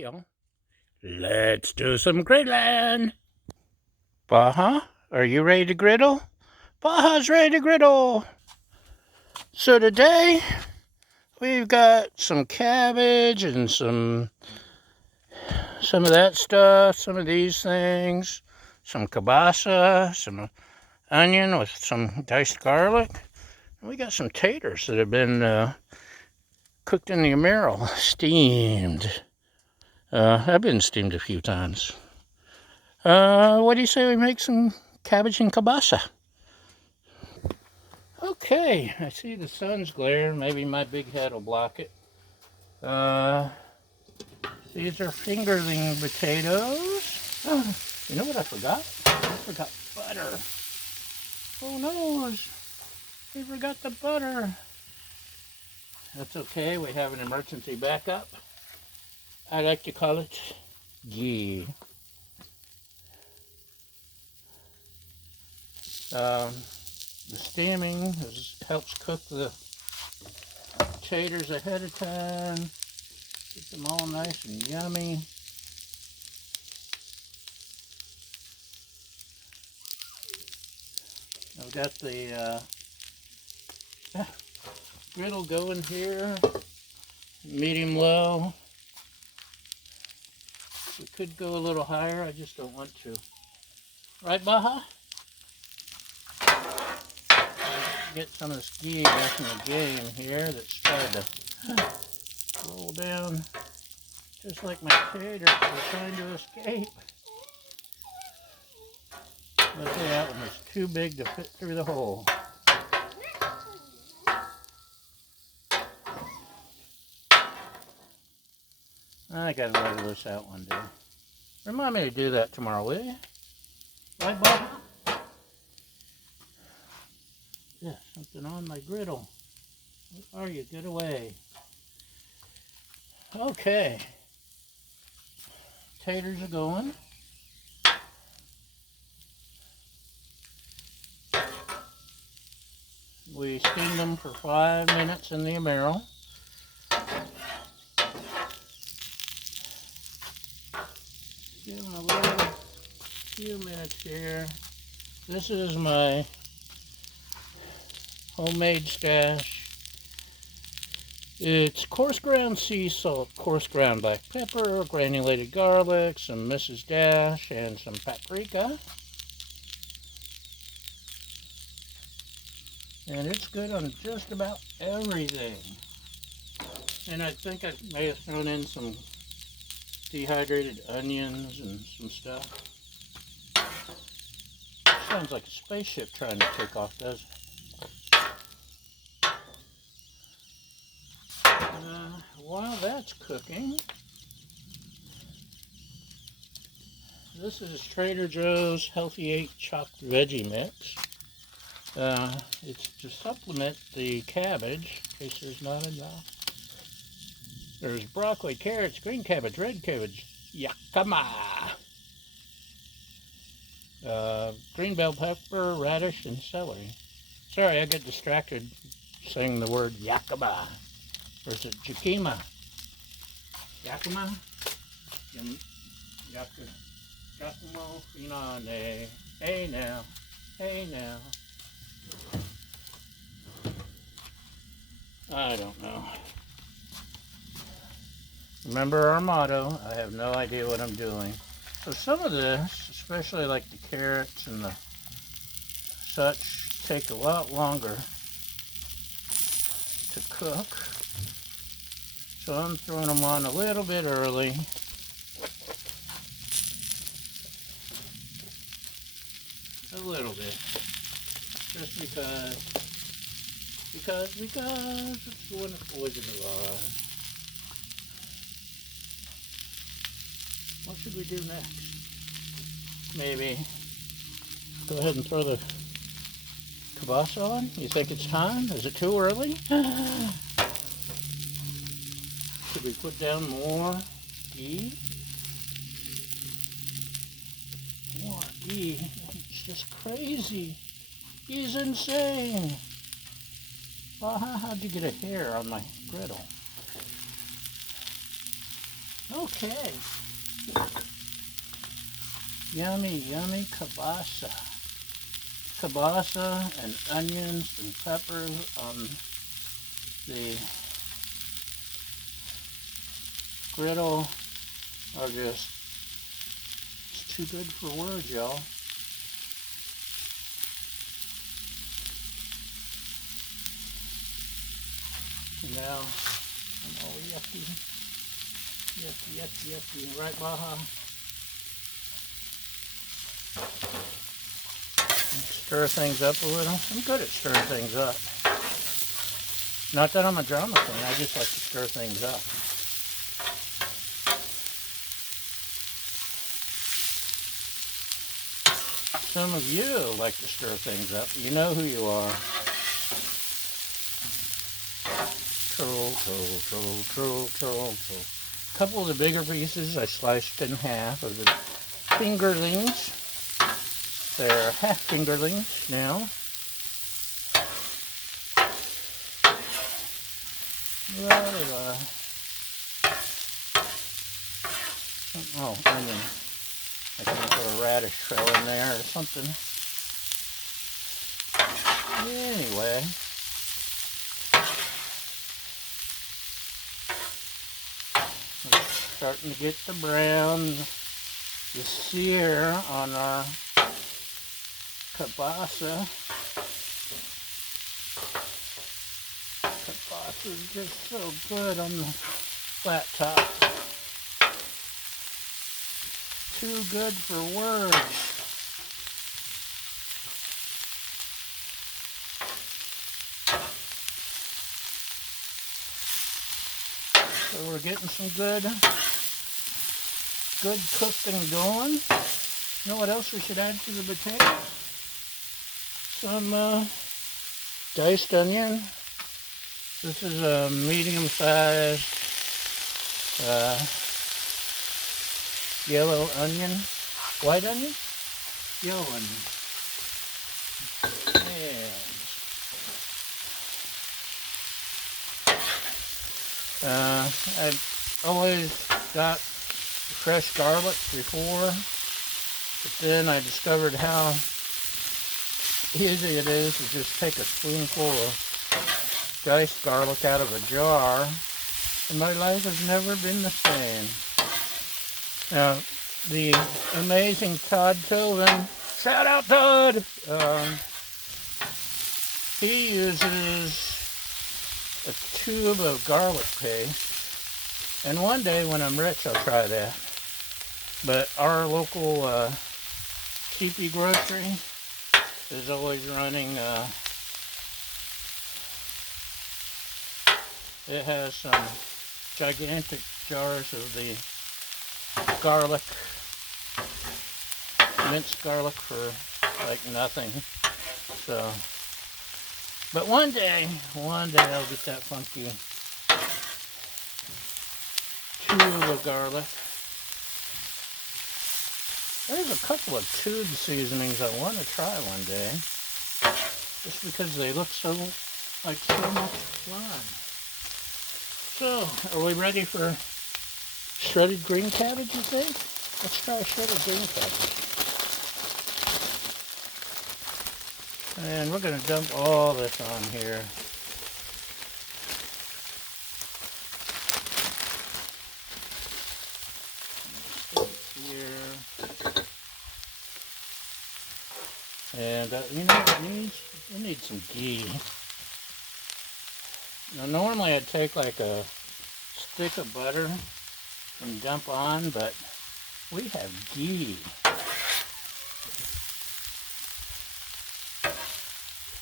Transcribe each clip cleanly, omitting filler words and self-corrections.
Hey y'all, let's do some griddling. Baja, are you ready to griddle? Baja's ready to griddle. So today we've got some cabbage and some of that stuff, some of these things, some kielbasa, some onion with some diced garlic. And we got some taters that have been cooked in the Emerald, steamed. I've been steamed a few times. What do you say we make some cabbage and kielbasa? Okay, I see the sun's glaring. Maybe my big head will block it. These are fingerling potatoes. Oh, you know what I forgot? I forgot butter. Oh no, I forgot the butter. That's okay, we have an emergency backup. I like to call it ghee. The steaming helps cook the taters ahead of time. Get them all nice and yummy. I've got the griddle going here, medium low. We could go a little higher, I just don't want to. Right, Baja? Get some of this ghee back in the game here that's tried to roll down just like my taters were trying to escape. But that one was too big to fit through the hole. I gotta let this out one day. Remind me to do that tomorrow, will you? Right, Baja? Yeah, something on my griddle. Where are you? Get away. Okay. Taters are going. We steamed them for 5 minutes in the Emerald. Give them a few minutes here. This is my homemade stash. It's coarse ground sea salt, coarse ground black pepper, granulated garlic, some Mrs. Dash, and some paprika. And it's good on just about everything. And I think I may have thrown in some dehydrated onions and some stuff. Sounds like a spaceship trying to take off, doesn't it? While that's cooking, this is Trader Joe's Healthy 8 chopped veggie mix. It's to supplement the cabbage, in case there's not enough. There's broccoli, carrots, green cabbage, red cabbage, yakama, green bell pepper, radish, and celery. Sorry, I get distracted saying the word yakama. Or is it Jakima? Yakima? Giacomo Finane. Hey now. Hey now. I don't know. Remember our motto, I have no idea what I'm doing. So some of this, especially like the carrots and the such, take a lot longer to cook. So I'm throwing them on a little bit early. A little bit. Just because it's the one that poisons the law. What should we do next? Maybe go ahead and throw the kielbasa on? You think it's time? Is it too early? Should we put down more ghee? More ghee? It's just crazy. He's insane. Well, how'd you get a hair on my griddle? Okay. Yummy, yummy kielbasa. Kielbasa and onions and peppers on the griddle are just, it's too good for words, y'all. Now, I'm all yucky, yucky, yucky, yucky, right, Baja? Stir things up a little. I'm good at stirring things up. Not that I'm a drama queen, I just like to stir things up. Some of you like to stir things up. You know who you are. Troll. A couple of the bigger pieces I sliced in half of the fingerlings. They're half fingerlings now. Oh, onion. I can put a radish trail in there or something. Anyway. We're starting to get the brown, the sear on our kielbasa. Kielbasa is just so good on the flat top. Too good for words. So we're getting some good cooking going. You know what else we should add to the potatoes? Some diced onion. This is a medium-sized yellow onion. White onion? Yellow onion. And I've always got fresh garlic before, but then I discovered how easy it is to just take a spoonful of diced garlic out of a jar, and my life has never been the same. Now, the amazing Todd Tobin, shout out Todd! He uses a tube of garlic paste, and one day when I'm rich I'll try that. But our local cheapy grocery is always running, it has some gigantic jars of the garlic, minced garlic for like nothing. So, but one day I'll get that funky tube of garlic. There's a couple of tube seasonings I want to try one day, just because they look so much fun. So, are we ready for shredded green cabbage, you think? Let's try shredded green cabbage. And we're going to dump all this on here. And you know what it needs? It needs some ghee. Now normally I'd take like a stick of butter and dump on, but we have ghee.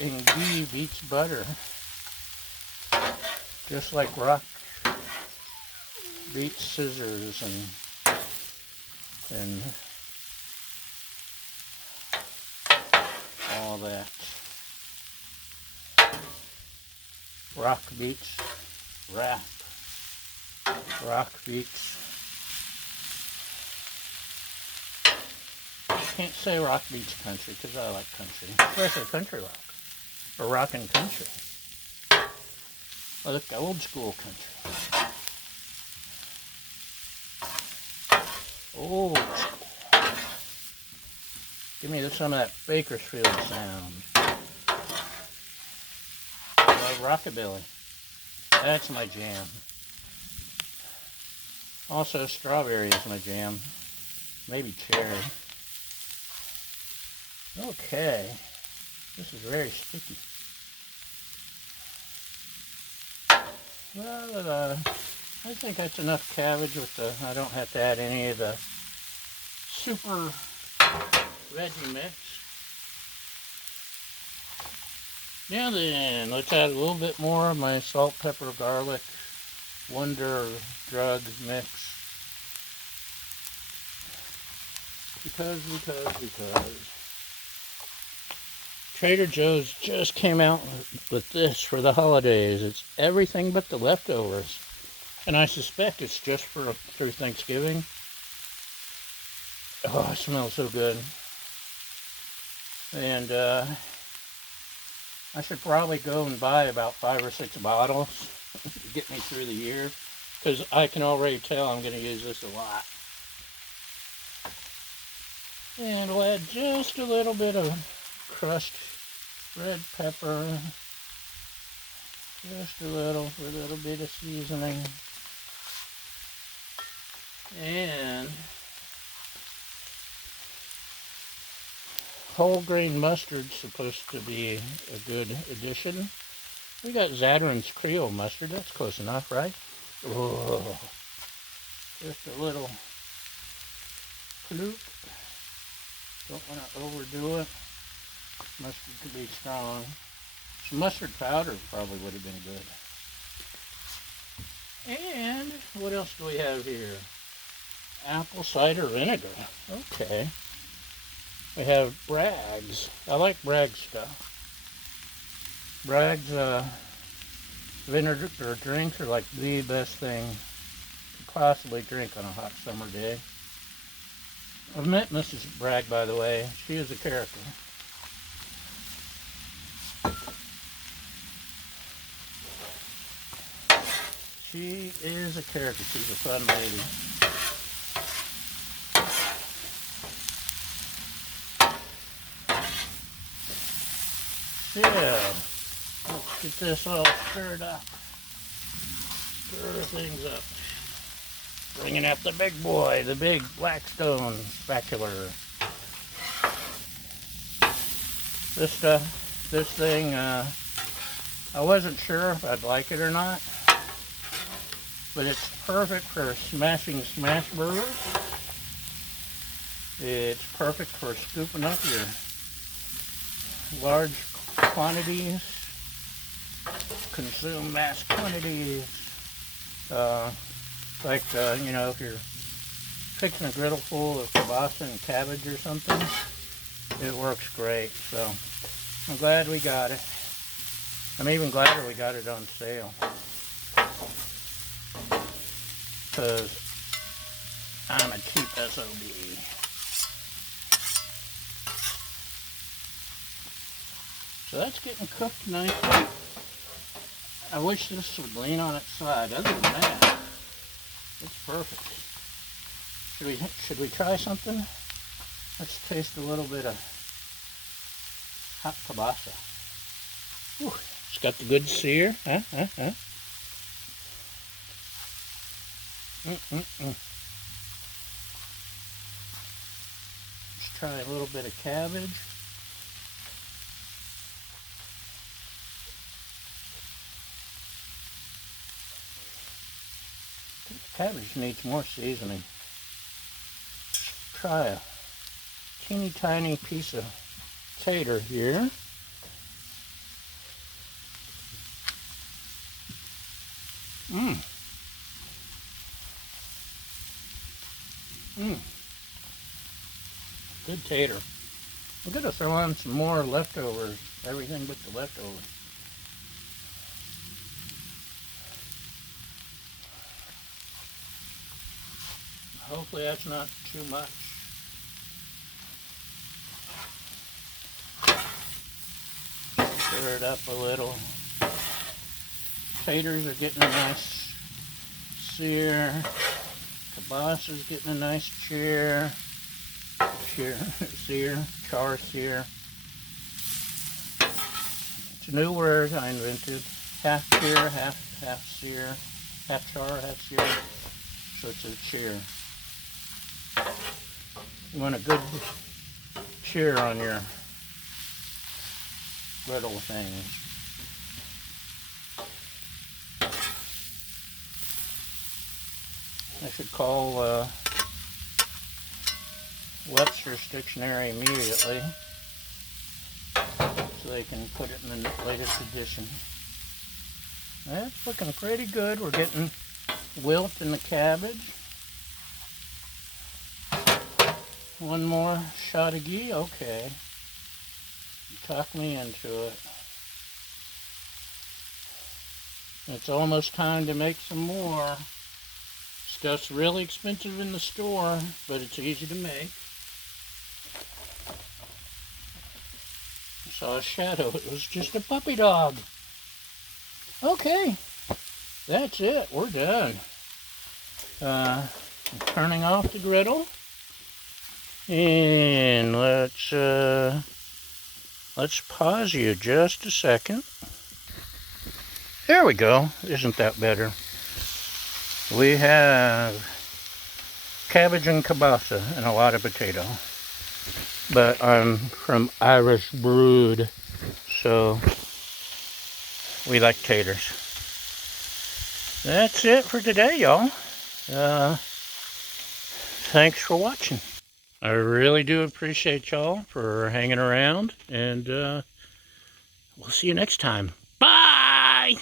And ghee beats butter. Just like rock beats scissors and all that. Rock beats rap. Rock beats. Can't say rock beats country because I like country, especially country rock or rock and country. I like old school country. Oh, give me some of that Bakersfield sound. I love rockabilly. That's my jam. Also, strawberry is my jam. Maybe cherry. Okay. This is very sticky. Well, I think that's enough cabbage with the, I don't have to add any of the super veggie mix. Now then, let's add a little bit more of my salt, pepper, garlic, Wonder Drug mix. Because. Trader Joe's just came out with this for the holidays. It's everything but the leftovers. And I suspect it's just through Thanksgiving. Oh, it smells so good. And I should probably go and buy about 5 or 6 bottles to get me through the year. Because I can already tell I'm going to use this a lot. And we'll add just a little bit of crushed red pepper. Just a little bit of seasoning. And whole grain mustard's supposed to be a good addition. We got Zatarain's Creole mustard. That's close enough, right? Oh, just a little fluke. Don't want to overdo it. Mustard could be strong. Some mustard powder probably would have been good. And what else do we have here? Apple cider vinegar. Okay. We have Bragg's. I like Bragg's stuff. Bragg's vinegar drinks are like the best thing to possibly drink on a hot summer day. I've met Mrs. Bragg, by the way. She is a character. She is a character. She's a fun lady. Yeah. Let's get this all stirred up. Stir things up. Bringing out the big boy, the big Blackstone spatula. This thing, I wasn't sure if I'd like it or not, but it's perfect for smashing smash burgers. It's perfect for scooping up your large quantities, consume mass quantities. You know, if you're fixing a griddle full of kielbasa and cabbage or something, it works great. So I'm glad we got it. I'm even gladder we got it on sale, because I'm a cheap SOB. So that's getting cooked nicely. I wish this would lean on its side. Other than that, it's perfect. Should we try something? Let's taste a little bit of hot kielbasa. Ooh, it's got the good sear. Let's try a little bit of cabbage. Cabbage needs more seasoning. Try a teeny tiny piece of tater here. Good tater. I'm gonna throw on some more leftovers, everything but the leftovers. Hopefully that's not too much. Stir it up a little. Taters are getting a nice sear. Kielbasa's getting a nice sear, char sear. It's a new word I invented. Half sear, half sear, half char, half sear. So it's a sear. You want a good sear on your griddle thing. I should call Webster's Dictionary immediately so they can put it in the latest edition. That's looking pretty good. We're getting wilt in the cabbage. One more shot of ghee. Okay. You talked me into it. It's almost time to make some more. Stuff's really expensive in the store, but it's easy to make. I saw a shadow. It was just a puppy dog. Okay, that's it. We're done. I'm turning off the griddle, and let's pause you just a second. There we go. Isn't that better? We have cabbage and kielbasa and a lot of potato. But I'm from Irish brood, so we like taters. That's it for today, y'all. Thanks for watching. I really do appreciate y'all for hanging around, and we'll see you next time. Bye!